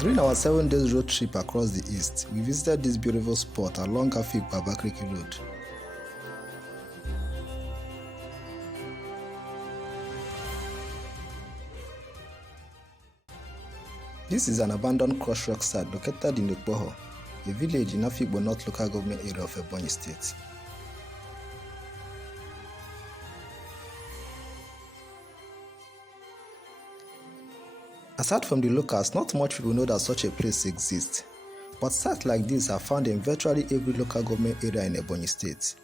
During our 7 days road trip across the east, we visited this beautiful spot along Afikpo-Abakaliki Road. This is an abandoned crossrock site located in Okpoho, a village in Afikpo North Local Government area of Ebonyi State. Aside from the locals, not much people know that such a place exists, but sites like this are found in virtually every local government area in Ebonyi State.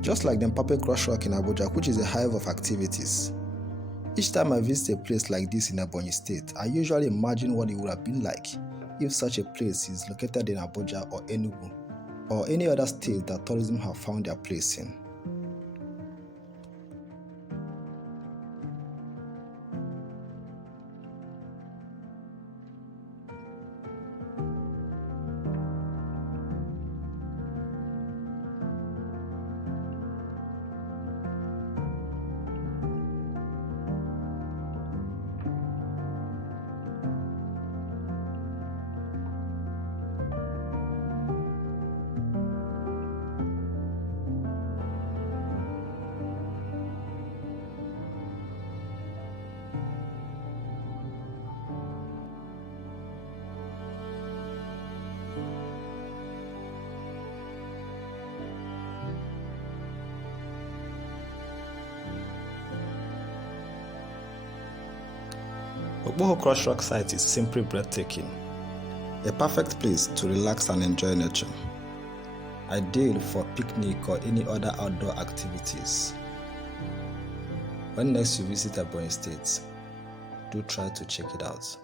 Just like the Mpape Crossrock in Abuja, which is a hive of activities. Each time I visit a place like this in Ebonyi State, I usually imagine what it would have been like if such a place is located in Abuja or Enugu, or any other state that tourism have found their place in. Okpoho Crossrock site is simply breathtaking, a perfect place to relax and enjoy nature, ideal for picnic or any other outdoor activities. When next you visit Ebonyi State, do try to check it out.